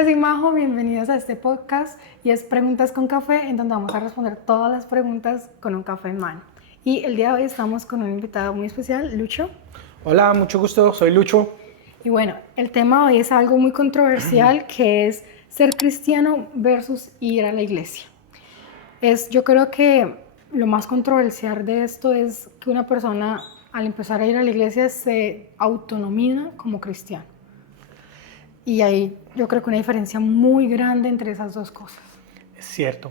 Hola, soy Majo, bienvenidos a este podcast y es Preguntas con Café, en donde vamos a responder todas las preguntas con un café en mano. Y el día de hoy estamos con un invitado muy especial, Lucho. Hola, mucho gusto, soy Lucho. Y bueno, el tema de hoy es algo muy controversial, que es ser cristiano versus ir a la iglesia. Yo creo que lo más controversial de esto es que una persona al empezar a ir a la iglesia se autonomina como cristiano. Y hay, yo creo que una diferencia muy grande entre esas dos cosas. Es cierto.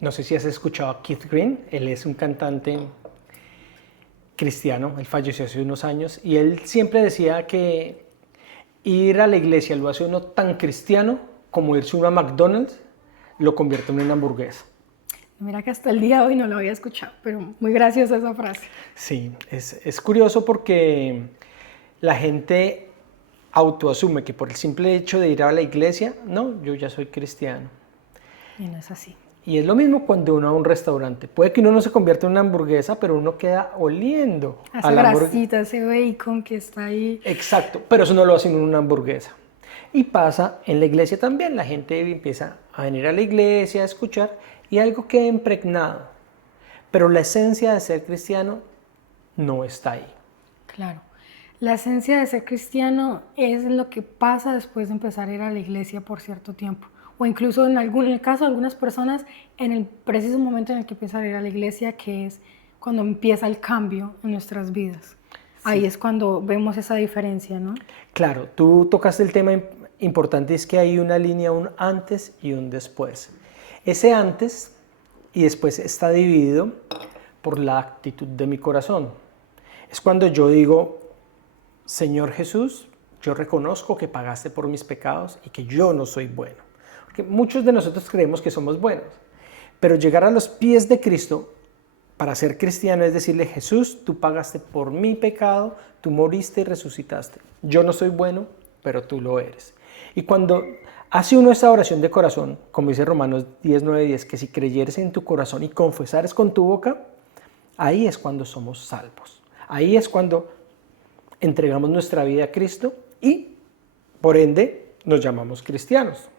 No sé si has escuchado a Keith Green, él es un cantante cristiano, él falleció hace unos años y él siempre decía que ir a la iglesia lo hace uno tan cristiano como irse uno a McDonald's lo convierte en una hamburguesa. Mira que hasta el día de hoy no lo había escuchado, pero muy graciosa esa frase. Sí, es curioso porque la gente autoasume que por el simple hecho de ir a la iglesia, no, yo ya soy cristiano. Y no es así. Y es lo mismo cuando uno va a un restaurante. Puede que uno no se convierta en una hamburguesa, pero uno queda oliendo Esa a la hamburguesa. grasita, ese bacon que está ahí. Exacto, pero eso no lo hace en una hamburguesa. Y pasa en la iglesia también. La gente empieza a venir a la iglesia, a escuchar, y algo queda impregnado. Pero la esencia de ser cristiano no está ahí. Claro. La esencia de ser cristiano es lo que pasa después de empezar a ir a la iglesia por cierto tiempo. O incluso en el caso de algunas personas, en el preciso momento en el que empiezan a ir a la iglesia, que es cuando empieza el cambio en nuestras vidas. Sí. Ahí es cuando vemos esa diferencia, ¿no? Claro, tú tocaste el tema importante, es que hay una línea, un antes y un después. Ese antes y después está dividido por la actitud de mi corazón. Es cuando yo digo, Señor Jesús, yo reconozco que pagaste por mis pecados y que yo no soy bueno. Porque muchos de nosotros creemos que somos buenos, pero llegar a los pies de Cristo para ser cristiano es decirle, Jesús, tú pagaste por mi pecado, tú moriste y resucitaste. Yo no soy bueno, pero tú lo eres. Y cuando hace uno esa oración de corazón, como dice Romanos 10, 9, 10, que si creyeres en tu corazón y confesares con tu boca, ahí es cuando somos salvos. Ahí es cuando entregamos nuestra vida a Cristo y, por ende, nos llamamos cristianos.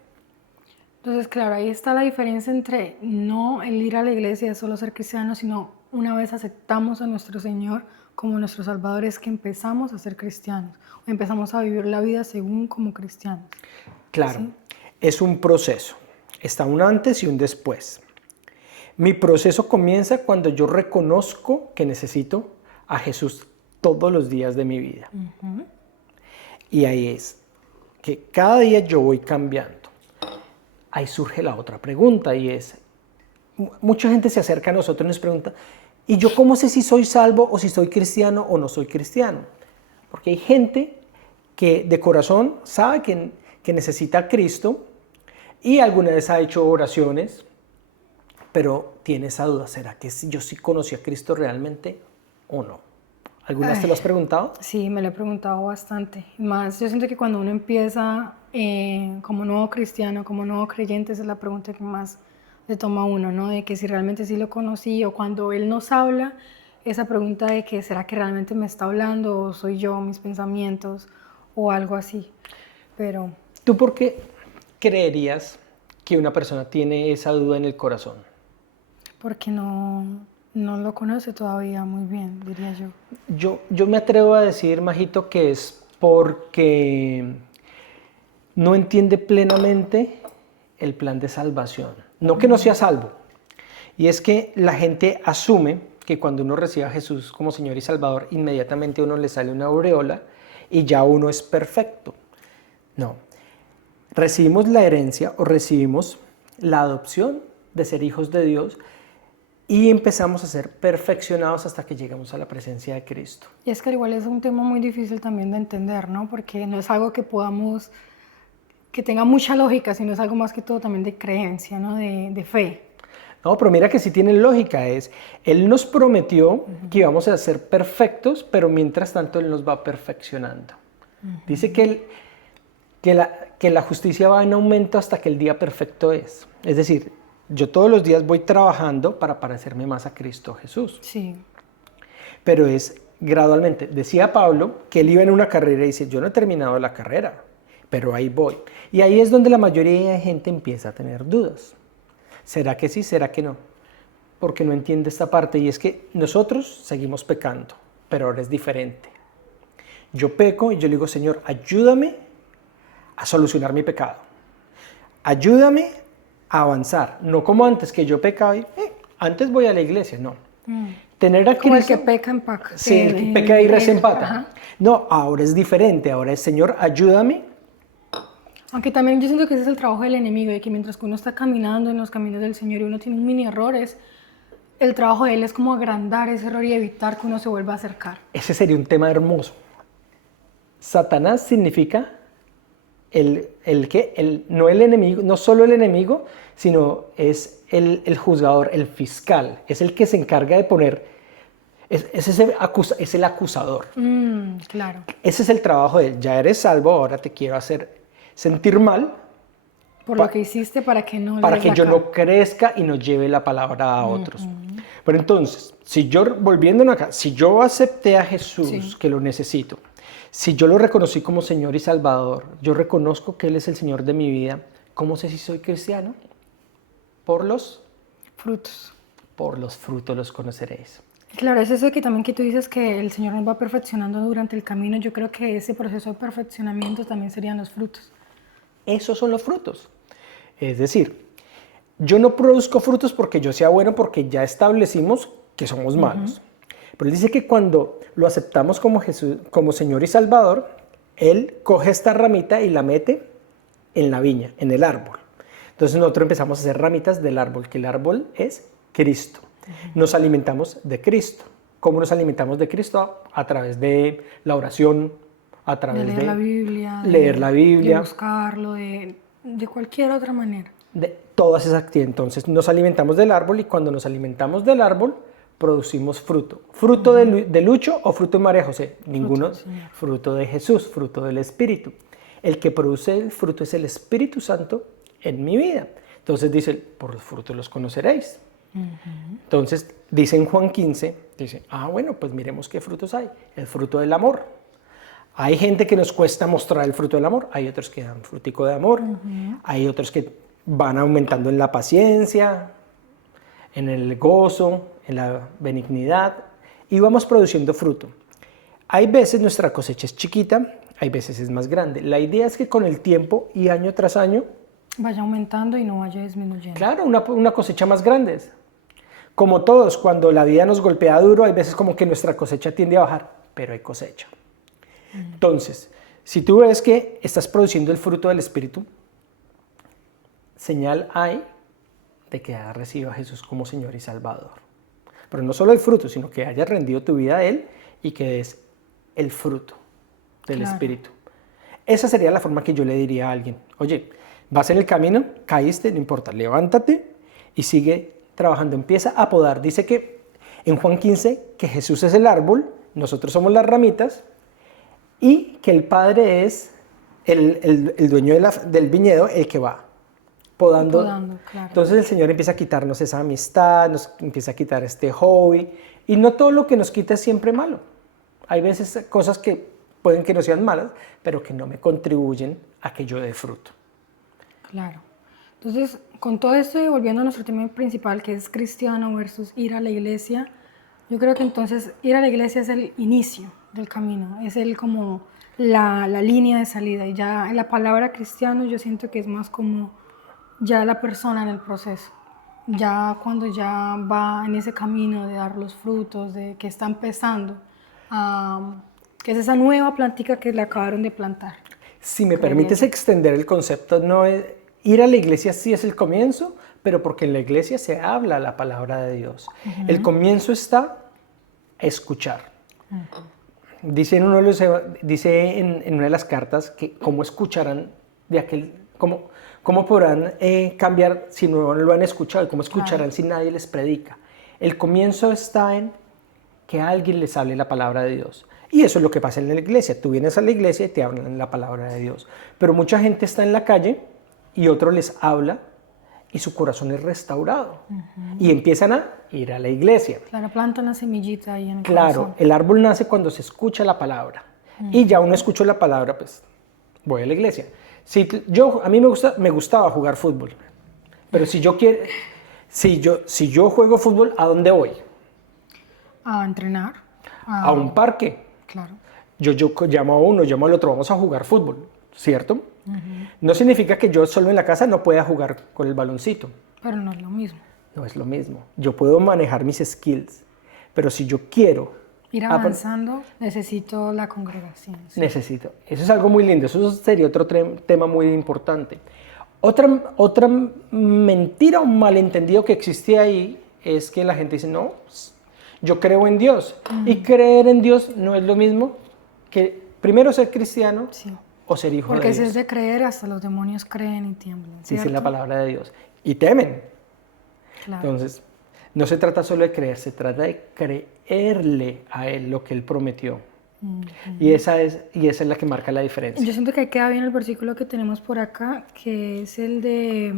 Entonces, claro, ahí está la diferencia entre no el ir a la iglesia, solo ser cristiano, sino una vez aceptamos a nuestro Señor como nuestro Salvador, es que empezamos a ser cristianos, o empezamos a vivir la vida según como cristianos. Claro, ¿Sí? es un proceso. Está un antes y un después. Mi proceso comienza cuando yo reconozco que necesito a Jesús todos los días de mi vida. Y ahí es que cada día yo voy cambiando. Ahí surge la otra pregunta y es, mucha gente se acerca a nosotros y nos pregunta, ¿y yo cómo sé si soy salvo o si soy cristiano o no soy cristiano? Porque hay gente que de corazón sabe que necesita a Cristo y alguna vez ha hecho oraciones, pero tiene esa duda, ¿será que yo sí conocí a Cristo realmente o no? ¿Alguna vez te lo has preguntado? Sí, me lo he preguntado bastante. Más, yo siento que cuando uno empieza como nuevo cristiano, como nuevo creyente, esa es la pregunta que más le toma a uno, ¿no? De que si realmente sí lo conocí, o cuando Él nos habla, esa pregunta de que ¿será que realmente me está hablando o soy yo, mis pensamientos o algo así? Pero ¿Tú por qué creerías que una persona tiene esa duda en el corazón? porque no lo conoce todavía muy bien, diría yo. Yo me atrevo a decir, Majito, que es porque no entiende plenamente el plan de salvación. No que no sea salvo. Y es que la gente asume que cuando uno recibe a Jesús como Señor y Salvador, inmediatamente a uno le sale una aureola y ya uno es perfecto. No. Recibimos la herencia o recibimos la adopción de ser hijos de Dios y empezamos a ser perfeccionados hasta que llegamos a la presencia de Cristo. Y es que igual es un tema muy difícil también de entender, ¿no? Porque no es algo que podamos, que tenga mucha lógica, sino es algo más que todo también de creencia, ¿no? De fe. No, pero mira que sí tiene lógica. Él nos prometió que íbamos a ser perfectos, pero mientras tanto Él nos va perfeccionando. Dice que la justicia va en aumento hasta que el día perfecto es. Es decir, yo todos los días voy trabajando para parecerme más a Cristo Jesús. Sí. Pero es gradualmente. Decía Pablo que él iba en una carrera y dice, yo no he terminado la carrera. pero ahí voy. Y ahí es donde la mayoría de gente empieza a tener dudas. ¿Será que sí? ¿Será que no? Porque no entiende esta parte, y es que nosotros seguimos pecando, pero ahora es diferente. Yo peco y yo le digo, Señor, ayúdame a solucionar mi pecado. Ayúdame a avanzar. No como antes, que yo pecaba y antes voy a la iglesia. No. Tener a Como el Cristo, que peca empaca. sí, el que peca y reza empata. Ajá. No, ahora es diferente. Ahora es, Señor, ayúdame. Aunque también yo siento que ese es el trabajo del enemigo, de que mientras que uno está caminando en los caminos del Señor y uno tiene un mini errores, el trabajo de él es como agrandar ese error y evitar que uno se vuelva a acercar. Ese sería un tema hermoso. Satanás significa no el enemigo, no solo el enemigo, sino es el juzgador, el fiscal. Es el que se encarga de poner, es el acusador. Claro. Ese es el trabajo de él. Ya eres salvo, ahora te quiero hacer sentir mal. Por lo que hiciste para que no... Para le que des yo la cara. no crezca y no lleve la palabra a otros. Pero entonces, volviéndonos acá, si yo acepté a Jesús, Sí. que lo necesito, si yo lo reconocí como Señor y Salvador, yo reconozco que Él es el Señor de mi vida, ¿cómo sé si soy cristiano? Por los Frutos. frutos los conoceréis. Claro, es eso que también que tú dices que el Señor nos va perfeccionando durante el camino. Yo creo que ese proceso de perfeccionamiento también serían los frutos. Esos son los frutos. Es decir, yo no produzco frutos porque yo sea bueno, porque ya establecimos que somos malos. Pero Él dice que cuando lo aceptamos como Jesús, como Señor y Salvador, Él coge esta ramita y la mete en la viña, en el árbol. Entonces nosotros empezamos a hacer ramitas del árbol, que el árbol es Cristo. Nos alimentamos de Cristo. ¿Cómo nos alimentamos de Cristo? A través de la oración, a través De leer la Biblia. leer la Biblia. De buscarlo, de cualquier otra manera. De todas esas actividades. Entonces nos alimentamos del árbol, y cuando nos alimentamos del árbol producimos fruto. ¿Fruto de Lucho o fruto de María José? Ninguno. Fruto de Jesús, fruto del Espíritu. El que produce el fruto es el Espíritu Santo en mi vida. Entonces dice, por los frutos los conoceréis. Entonces dice en Juan 15, dice, bueno, pues miremos qué frutos hay. El fruto del amor. Hay gente que nos cuesta mostrar el fruto del amor, hay otros que dan frutico de amor, hay otros que van aumentando en la paciencia, en el gozo, en la benignidad, y vamos produciendo fruto. Hay veces nuestra cosecha es chiquita, hay veces es más grande. La idea es que con el tiempo y año tras año vaya aumentando y no vaya disminuyendo. Claro, una cosecha más grande. Como todos, cuando la vida nos golpea duro, hay veces como que nuestra cosecha tiende a bajar, pero hay cosecha. Entonces, si tú ves que estás produciendo el fruto del Espíritu, señal hay de que hayas recibido a Jesús como Señor y Salvador. Pero no solo el fruto, sino que hayas rendido tu vida a Él y que es el fruto del Espíritu. Esa sería la forma que yo le diría a alguien, oye, vas en el camino, caíste, no importa, levántate y sigue trabajando, empieza a podar. Dice que en Juan 15 que Jesús es el árbol, nosotros somos las ramitas, y que el Padre es el dueño del viñedo, el que va podando. Claro. Entonces el Señor empieza a quitarnos esa amistad, nos empieza a quitar este hobby, y no todo lo que nos quita es siempre malo. Hay veces cosas que pueden que no sean malas, pero que no me contribuyen a que yo dé fruto. Claro. Entonces, con todo esto y volviendo a nuestro tema principal, que es cristiano versus ir a la iglesia, yo creo que entonces ir a la iglesia es el inicio del camino, es como la línea de salida. Y ya en la palabra cristiano yo siento que es más como ya la persona en el proceso. Ya cuando ya va en ese camino de dar los frutos, de que está empezando, que es esa nueva plantica que le acabaron de plantar. Si me permites extender el concepto, no es, ir a la iglesia sí es el comienzo, pero porque en la iglesia se habla la palabra de Dios. El comienzo está escuchar. Dice en una de las cartas que cómo escucharán de aquel, cómo podrán cambiar si no lo han escuchado, y cómo escucharán si nadie les predica. El comienzo está en que alguien les hable la palabra de Dios. Y eso es lo que pasa en la iglesia. Tú vienes a la iglesia y te hablan la palabra de Dios. Pero mucha gente está en la calle y otro les habla y su corazón es restaurado. Y empiezan a ir a la iglesia. Claro, planta una semillita ahí en el Claro, corazón. el árbol nace cuando se escucha la palabra. Y ya uno escuchó la palabra, pues voy a la iglesia. A mí me gustaba jugar fútbol, pero si yo juego fútbol, ¿a dónde voy? A entrenar. A un parque. Claro. Yo llamo a uno, llamo al otro, vamos a jugar fútbol, ¿cierto? No significa que yo solo en la casa no pueda jugar con el baloncito. Pero no es lo mismo. No es lo mismo. Yo puedo manejar mis skills, pero si yo quiero ir avanzando, necesito la congregación. Sí. Necesito. Eso es algo muy lindo. Eso sería otro tema muy importante. Otra mentira o malentendido que existe ahí es que la gente dice, no, yo creo en Dios. Y creer en Dios no es lo mismo que primero ser cristiano o ser hijo de Dios. Porque si es de creer, hasta los demonios creen y tiemblan, ¿cierto? Dice la palabra de Dios. Y temen. Claro. Entonces, no se trata solo de creer, se trata de creerle a Él lo que Él prometió. Y esa es la que marca la diferencia. Yo siento que ahí queda bien el versículo que tenemos por acá, que es el de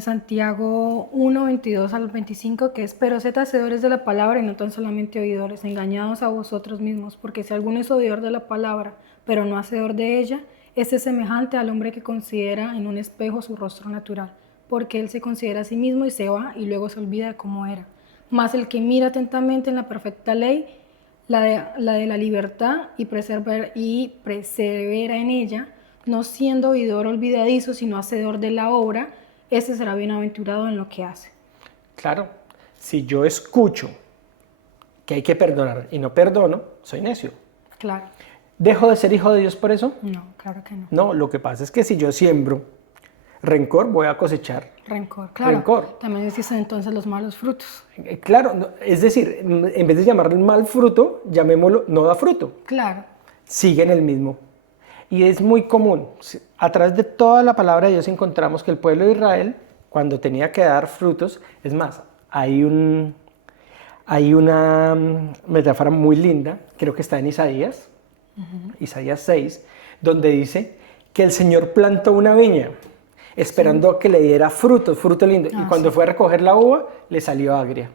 Santiago 1, 22 al 25, que es: pero sed hacedores de la palabra y no tan solamente oidores, engañados a vosotros mismos, porque si alguno es oidor de la palabra, pero no hacedor de ella, este es semejante al hombre que considera en un espejo su rostro natural, porque él se considera a sí mismo y se va y luego se olvida de cómo era. Mas el que mira atentamente en la perfecta ley, la de la libertad, y persevera en ella, no siendo oidor olvidadizo, sino hacedor de la obra, ese será bienaventurado en lo que hace. Claro, si yo escucho que hay que perdonar y no perdono, soy necio. Claro. ¿Dejo de ser hijo de Dios por eso? No, claro que no. No, lo que pasa es que si yo siembro rencor, voy a cosechar rencor. Claro. Rencor. También existen entonces los malos frutos. Claro, es decir, en vez de llamarle mal fruto, llamémoslo no da fruto. Claro. Sigue en el mismo. Y es muy común. A través de toda la palabra de Dios encontramos que el pueblo de Israel, cuando tenía que dar frutos, es más, hay una metáfora muy linda, creo que está en Isaías, Isaías 6, donde dice que el Señor plantó una viña esperando a que le diera fruto lindo. Y cuando fue a recoger la uva, le salió agria.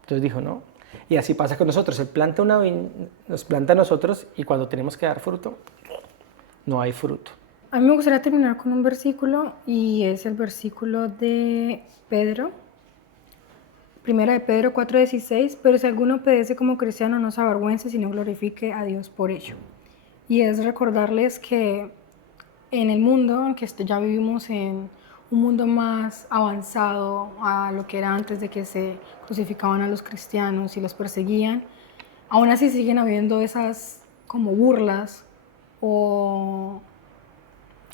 Entonces dijo, no. Y así pasa con nosotros. Él planta una viña, nos planta a nosotros, y cuando tenemos que dar fruto, no hay fruto. A mí me gustaría terminar con un versículo, y es el versículo de Pedro. Primera de Pedro 4:16, pero si alguno obedece como cristiano, no se avergüence, sino glorifique a Dios por ello. Y es recordarles que en el mundo, que ya vivimos en un mundo más avanzado a lo que era antes de que se crucificaban a los cristianos y los perseguían, aún así siguen habiendo esas como burlas o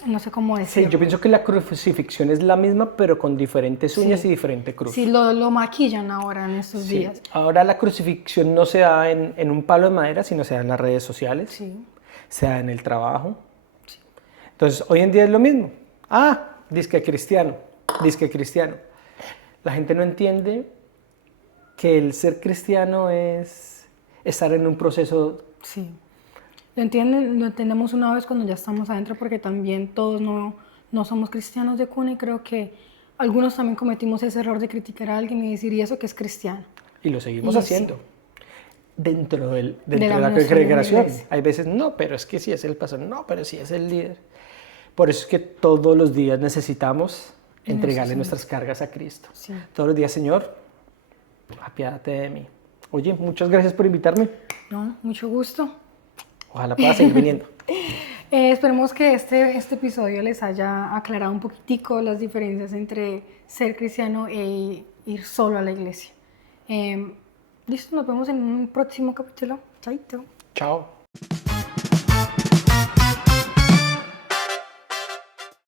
no sé cómo decirlo. Sí, yo pienso que la crucifixión es la misma, pero con diferentes uñas y diferente cruz. Sí, lo maquillan ahora en estos días. Ahora la crucifixión no se da en un palo de madera, sino se da en las redes sociales, se da en el trabajo. Sí. Entonces, hoy en día es lo mismo. Disque cristiano. La gente no entiende que el ser cristiano es estar en un proceso. Sí. Lo entendemos una vez cuando ya estamos adentro, porque también todos no somos cristianos de cuna, y creo que algunos también cometimos ese error de criticar a alguien y decir, ¿y eso qué es cristiano? Y lo seguimos haciendo. Dentro de la congregación. Hay veces, no, pero es que sí es el pastor, no, pero sí es el líder. Por eso es que todos los días necesitamos entregarle nuestras cargas a Cristo. Sí. Todos los días, Señor, apiádate de mí. Oye, muchas gracias por invitarme. No, mucho gusto. Ojalá pueda seguir viniendo. Esperemos que este episodio les haya aclarado un poquitico las diferencias entre ser cristiano e ir solo a la iglesia. Listo, nos vemos en un próximo capítulo. Chaito. Chao.